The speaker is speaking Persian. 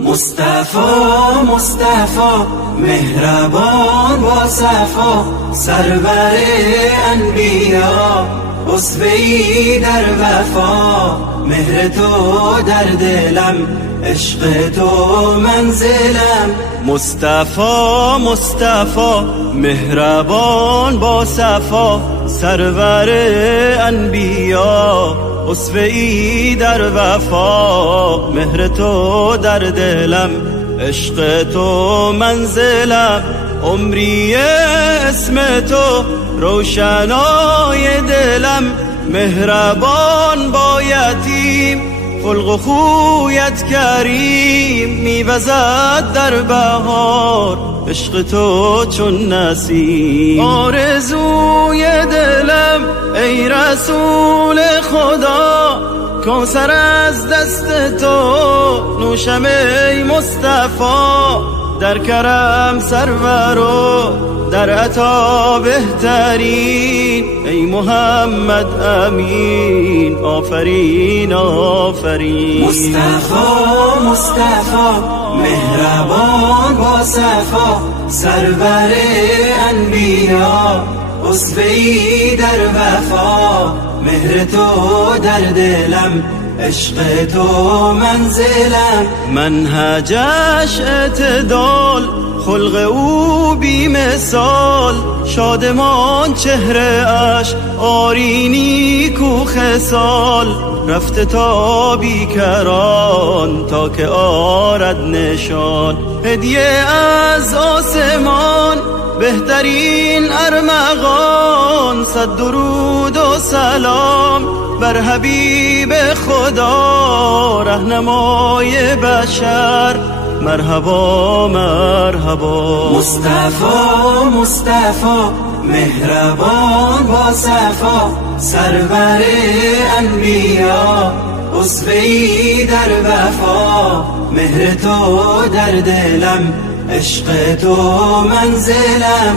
مصطفی مصطفی مهربان با صفا، سرور انبیا اسوه‌ای در وفا. مهر تو در دلم، عشق تو منزلم. مصطفی مصطفی مهربان با صفا، سرور انبیا اسوه‌ای در وفا. مهر تو در دلم، عشق تو منزلم. عمری اسم تو روشنای دلم، مهربان با یتیم خلق و خویت کریم. میوزد در بهار عشق تو چون نسیم. آرزوی دلم ای رسول خدا، کوثر از دست تو نوشم ای مصطفی. در کرم سرور و در عطا بهترین، ای محمد امین آفرین آفرین. مصطفی مصطفی مهربان با صفا، سرور انبیا اسوه‌ای در وفا. مهر تو در دلم، عشق تو منزلم. منهجش اعتدال، خلق او بی مثال. شادمان چهره اش آرینی کو خصال. رفته تا بیکران تا که آرد نشان. هدیه از آسمان بهترین ارمغان. صد درود و سلام بر حبیب خدا، رهنمای بشر. مرحبا مرحبا. مصطفی مصطفی مهربان با صفا، سرور انبیا اسوه‌ای در وفا. مهر تو در دلم، عشق تو منزلم.